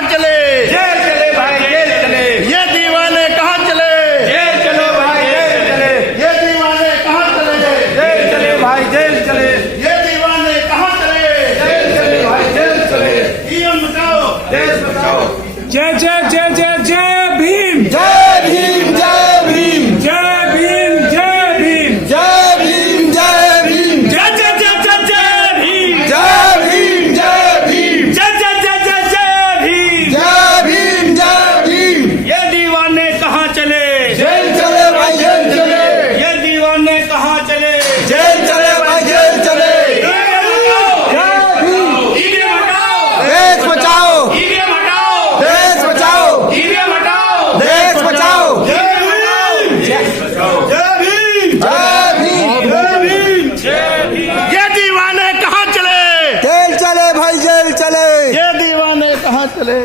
कहाँ चले? जेल चले भाई जेल चले। ये दीवाने कहाँ चले? जेल चलो भाई जेल चले। ये दीवाने कहाँ चले? जेल चले भाई जेल चले। ये दीवाने कहाँ चले? जेल चले भाई जेल चले। जीवन बचाओ, देश बचाओ। जय जय जय जय जय भीम। जय भीम जय भीम जय भीम जय भीम। जय भीम जय भीम। जय जय जय जय जय भीम। जय भीम जय भीम। जय जय जय जय जय भीम। जय भीम जय भीम। ये दीवाने कहाँ चले? जेल चले भाई जेल चले। ये दीवाने कहाँ चले? जेल चले भाई जेल चले। ईवीएम हटाओ। देश बचाओ। ईवीएम हटाओ। देश बचाओ। ईवीएम हटाओ। देश बचाओ। जय भीम। जय भीम। जय भीम। जय भीम। ये दीवाने कहाँ चले? जेल चले भाई जेल चले। ये दीवाने कहाँ चले?